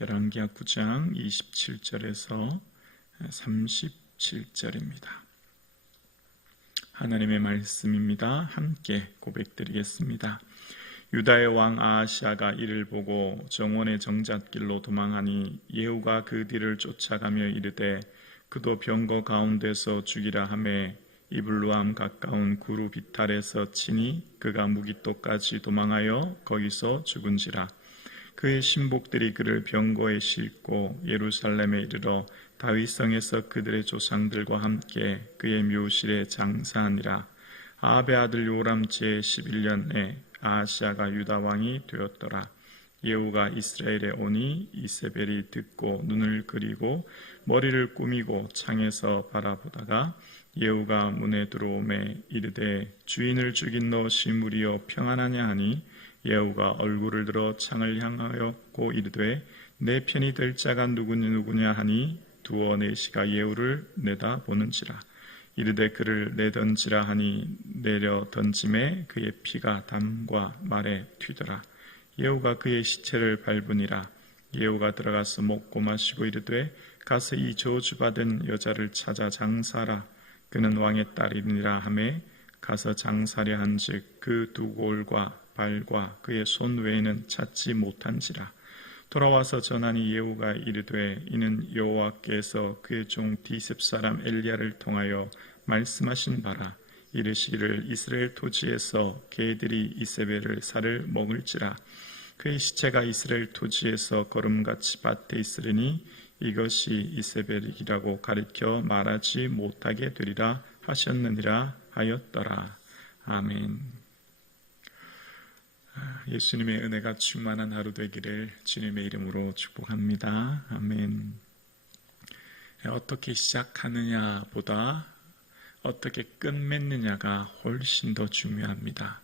열왕기하 9장 27절에서 37절입니다. 하나님의 말씀입니다. 함께 고백드리겠습니다. 유다의 왕 아하시아가 이를 보고 정원의 정잣길로 도망하니 예후가 그 뒤를 쫓아가며 이르되 그도 병거 가운데서 죽이라 하매 이블루함 가까운 구루 비탈에서 치니 그가 무기토까지 도망하여 거기서 죽은지라. 그의 신복들이 그를 병거에 싣고 예루살렘에 이르러 다윗성에서 그들의 조상들과 함께 그의 묘실에 장사하니라. 아합의 아들 요람 제 11년에 아하시아가 유다 왕이 되었더라. 예후가 이스라엘에 오니 이세벨이 듣고 눈을 그리고 머리를 꾸미고 창에서 바라보다가 예후가 문에 들어오매 이르되 주인을 죽인 너 시므리여 평안하냐 하니 예후가 얼굴을 들어 창을 향하였고 이르되 내 편이 될 자가 누구냐 하니 두어 내시가 예후를 내다보는지라. 이르되 그를 내던지라 하니 내려 던짐에 그의 피가 담과 말에 튀더라. 예후가 그의 시체를 밟으니라. 예후가 들어가서 먹고 마시고 이르되 가서 이 저주받은 여자를 찾아 장사하라. 그는 왕의 딸이니라 하매 가서 장사려 한즉 그 두 골과 발과 그의 손 외에는 찾지 못한지라. 돌아와서 전하니 예후가 이르되 이는 여호와께서 그의 종 디셉 사람 엘리야를 통하여 말씀하신 바라. 이르시기를 이스라엘 토지에서 개들이 이세벨을 살을 먹을지라. 그의 시체가 이스라엘 토지에서 거름같이 밭에 있으리니 이것이 이세벨이라고 가리켜 말하지 못하게 되리라 하셨느니라 하였더라. 아멘. 예수님의 은혜가 충만한 하루 되기를 주님의 이름으로 축복합니다. 아멘. 어떻게 시작하느냐보다 어떻게 끝맺느냐가 훨씬 더 중요합니다.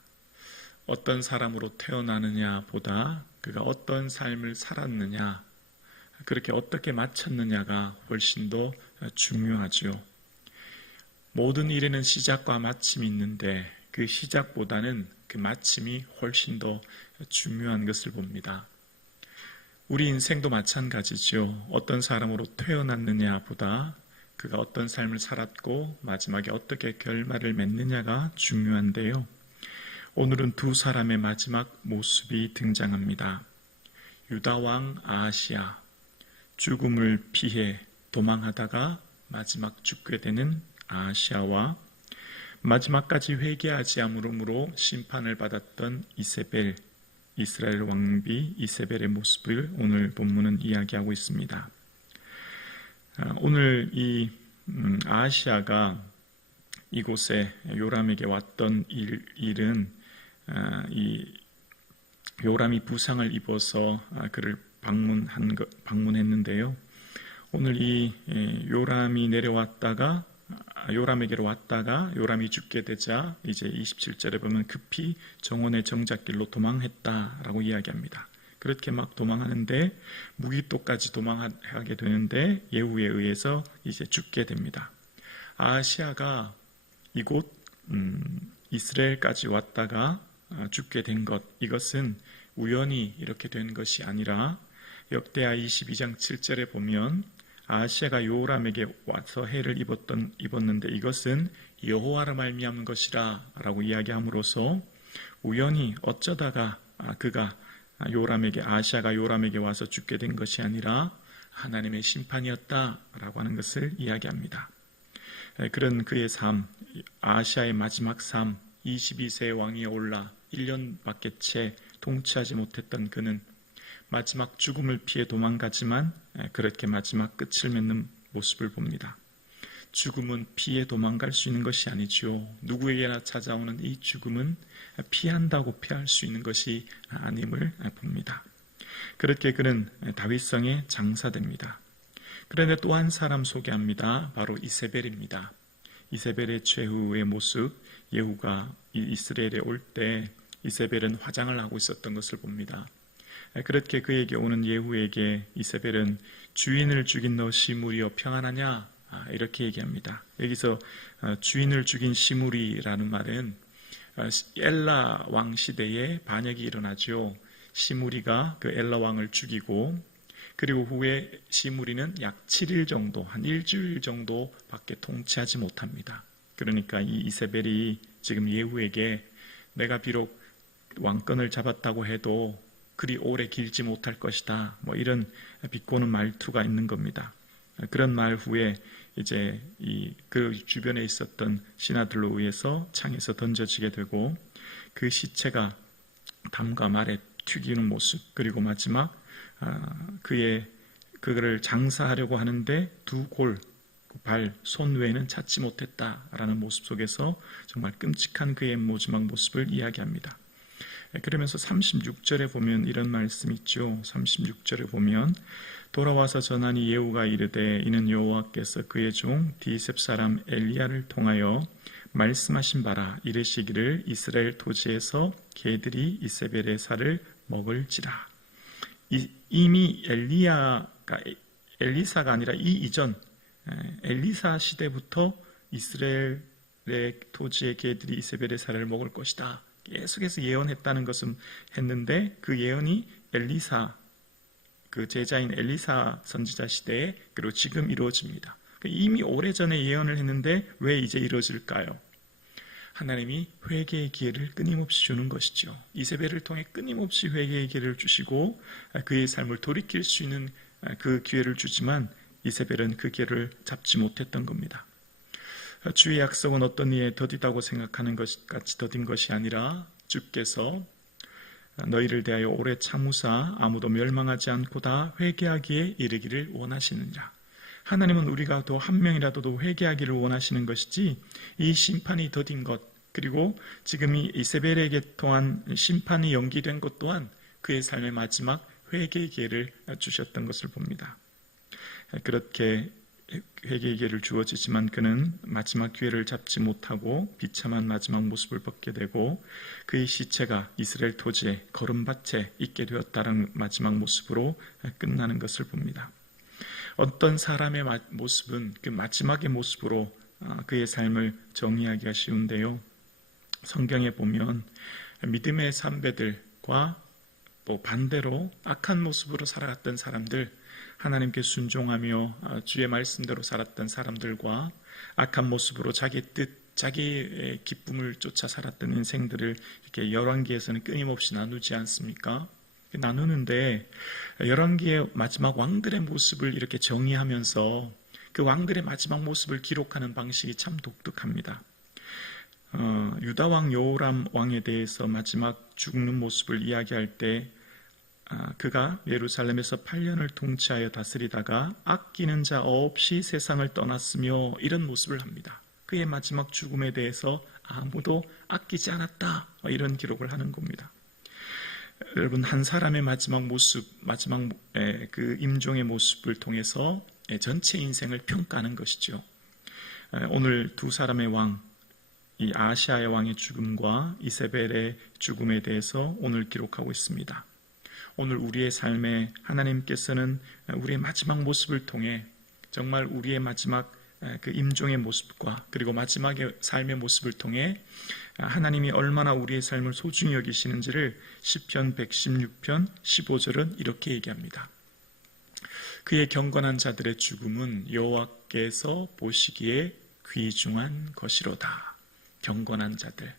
어떤 사람으로 태어나느냐보다 그가 어떤 삶을 살았느냐, 그렇게 어떻게 마쳤느냐가 훨씬 더 중요하죠. 모든 일에는 시작과 마침이 있는데 그 시작보다는 그 마침이 훨씬 더 중요한 것을 봅니다. 우리 인생도 마찬가지죠. 어떤 사람으로 태어났느냐보다 그가 어떤 삶을 살았고 마지막에 어떻게 결말을 맺느냐가 중요한데요. 오늘은 두 사람의 마지막 모습이 등장합니다. 유다 왕 아하시아, 죽음을 피해 도망하다가 마지막 죽게 되는 아하시아와 마지막까지 회개하지 않으므로 심판을 받았던 이세벨, 이스라엘 왕비 이세벨의 모습을 오늘 본문은 이야기하고 있습니다. 오늘 이 아하시아가 이곳에 요람에게 왔던 일은 이 요람이 부상을 입어서 그를 방문했는데요. 오늘 이 요람이 요람에게로 왔다가 요람이 죽게 되자 이제 27절에 보면 급히 정원의 정잣길로 도망했다라고 이야기합니다. 그렇게 막 도망하는데 무기토까지 도망하게 되는데 예후에 의해서 이제 죽게 됩니다. 아하시아가 이곳 이스라엘까지 왔다가 죽게 된 것, 이것은 우연히 이렇게 된 것이 아니라 역대하 22장 7절에 보면 아하시아가 요람에게 와서 해를 입었는데 이것은 여호와로 말미암은 것이라 라고 이야기함으로써 우연히 어쩌다가 그가 아하시아가 요람에게 와서 죽게 된 것이 아니라 하나님의 심판이었다라고 하는 것을 이야기합니다. 그런 그의 삶, 아하시아의 마지막 삶, 22세의 왕위에 올라 1년밖에 채 통치하지 못했던 그는 마지막 죽음을 피해 도망가지만 그렇게 마지막 끝을 맺는 모습을 봅니다. 죽음은 피해 도망갈 수 있는 것이 아니죠. 누구에게나 찾아오는 이 죽음은 피한다고 피할 수 있는 것이 아님을 봅니다. 그렇게 그는 다윗성에 장사됩니다. 그런데 또 한 사람 소개합니다. 바로 이세벨입니다. 이세벨의 최후의 모습, 예후가 이스라엘에 올 때 이세벨은 화장을 하고 있었던 것을 봅니다. 그렇게 그에게 오는 예후에게 이세벨은 주인을 죽인 너 시므리여 평안하냐? 이렇게 얘기합니다. 여기서 주인을 죽인 시므리라는 말은 엘라 왕 시대에 반역이 일어나죠. 시므리가 그 엘라 왕을 죽이고 그리고 후에 시므리는 약 7일 정도, 한 일주일 정도밖에 통치하지 못합니다. 그러니까 이 이세벨이 지금 예후에게 내가 비록 왕권을 잡았다고 해도 그리 오래 길지 못할 것이다, 이런 비꼬는 말투가 있는 겁니다. 그런 말 후에 이제 그 주변에 있었던 신하들로 의해서 창에서 던져지게 되고, 그 시체가 담과 말에 튀기는 모습, 그리고 마지막 그거를 장사하려고 하는데 두 골, 발, 손 외에는 찾지 못했다라는 모습 속에서 정말 끔찍한 그의 마지막 모습을 이야기합니다. 그러면서 36절에 보면 이런 말씀 있죠. 36절에 보면 돌아와서 전하니 예후가 이르되 이는 여호와께서 그의 종 디셉 사람 엘리야를 통하여 말씀하신 바라. 이르시기를 이스라엘 토지에서 개들이 이세벨의 살을 먹을지라. 이미 엘리사가 아니라 이 이전 엘리사 시대부터 이스라엘의 토지의 개들이 이세벨의 살을 먹을 것이다, 계속해서 예언했다는 것은 했는데, 그 예언이 엘리사, 그 제자인 엘리사 선지자 시대에, 그리고 지금 이루어집니다. 이미 오래전에 예언을 했는데 왜 이제 이루어질까요? 하나님이 회개의 기회를 끊임없이 주는 것이죠. 이세벨을 통해 끊임없이 회개의 기회를 주시고 그의 삶을 돌이킬 수 있는 그 기회를 주지만 이세벨은 그 기회를 잡지 못했던 겁니다. 주의 약속은 어떤 이에 더디다고 생각하는 것 같이 더딘 것이 아니라 주께서 너희를 대하여 오래 참으사 아무도 멸망하지 않고 다 회개하기에 이르기를 원하시느니라. 하나님은 우리가 더 한 명이라도 회개하기를 원하시는 것이지, 이 심판이 더딘 것, 그리고 지금 이 이세벨에게 통한 심판이 연기된 것 또한 그의 삶의 마지막 회개의 기회를 주셨던 것을 봅니다. 그렇게 회개의 기회를 주어지지만 그는 마지막 기회를 잡지 못하고 비참한 마지막 모습을 벗게 되고, 그의 시체가 이스라엘 토지에 거름밭에 있게 되었다는 마지막 모습으로 끝나는 것을 봅니다. 어떤 사람의 모습은 그 마지막의 모습으로 그의 삶을 정의하기가 쉬운데요, 성경에 보면 믿음의 선배들과 또 반대로 악한 모습으로 살아갔던 사람들, 하나님께 순종하며 주의 말씀대로 살았던 사람들과 악한 모습으로 자기 뜻, 자기의 기쁨을 쫓아 살았던 인생들을 이렇게 열왕기에서는 끊임없이 나누지 않습니까? 나누는데 열왕기의 마지막 왕들의 모습을 이렇게 정의하면서 그 왕들의 마지막 모습을 기록하는 방식이 참 독특합니다. 유다 왕 여호람 왕에 대해서 마지막 죽는 모습을 이야기할 때 그가 예루살렘에서 8년을 통치하여 다스리다가 아끼는 자 없이 세상을 떠났으며, 이런 모습을 합니다. 그의 마지막 죽음에 대해서 아무도 아끼지 않았다, 이런 기록을 하는 겁니다. 여러분, 한 사람의 마지막 모습, 마지막 그 임종의 모습을 통해서 전체 인생을 평가하는 것이죠. 오늘 두 사람의 왕, 이 아시아의 왕의 죽음과 이세벨의 죽음에 대해서 오늘 기록하고 있습니다. 오늘 우리의 삶에 하나님께서는 우리의 마지막 모습을 통해 정말 우리의 마지막 그 임종의 모습과 그리고 마지막의 삶의 모습을 통해 하나님이 얼마나 우리의 삶을 소중히 여기시는지를 시편 116편 15절은 이렇게 얘기합니다. 그의 경건한 자들의 죽음은 여호와께서 보시기에 귀중한 것이로다. 경건한 자들,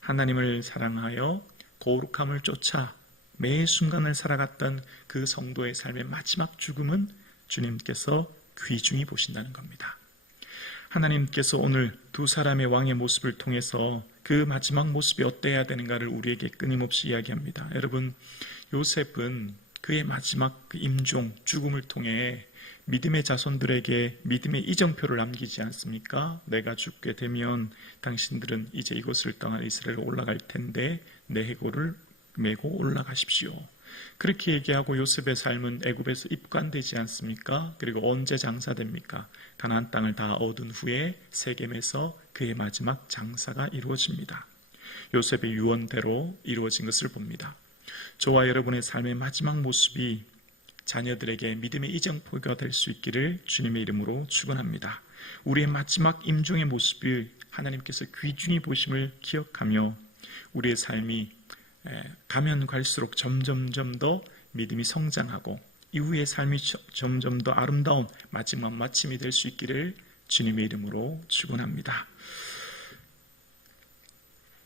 하나님을 사랑하여 거룩함을 쫓아 매 순간을 살아갔던 그 성도의 삶의 마지막 죽음은 주님께서 귀중히 보신다는 겁니다. 하나님께서 오늘 두 사람의 왕의 모습을 통해서 그 마지막 모습이 어때야 되는가를 우리에게 끊임없이 이야기합니다. 여러분, 요셉은 그의 마지막 임종, 죽음을 통해 믿음의 자손들에게 믿음의 이정표를 남기지 않습니까? 내가 죽게 되면 당신들은 이제 이곳을 떠나 이스라엘로 올라갈 텐데 내 해골을 메고 올라가십시오. 그렇게 얘기하고 요셉의 삶은 애굽에서 입관되지 않습니까? 그리고 언제 장사됩니까? 가나안 땅을 다 얻은 후에 세겜에서 그의 마지막 장사가 이루어집니다. 요셉의 유언대로 이루어진 것을 봅니다. 저와 여러분의 삶의 마지막 모습이 자녀들에게 믿음의 이정표가 될 수 있기를 주님의 이름으로 축원합니다. 우리의 마지막 임종의 모습을 하나님께서 귀중히 보심을 기억하며 우리의 삶이 가면 갈수록 점점점 더 믿음이 성장하고 이후의 삶이 점점 더 아름다운 마지막 마침이 될 수 있기를 주님의 이름으로 축원합니다.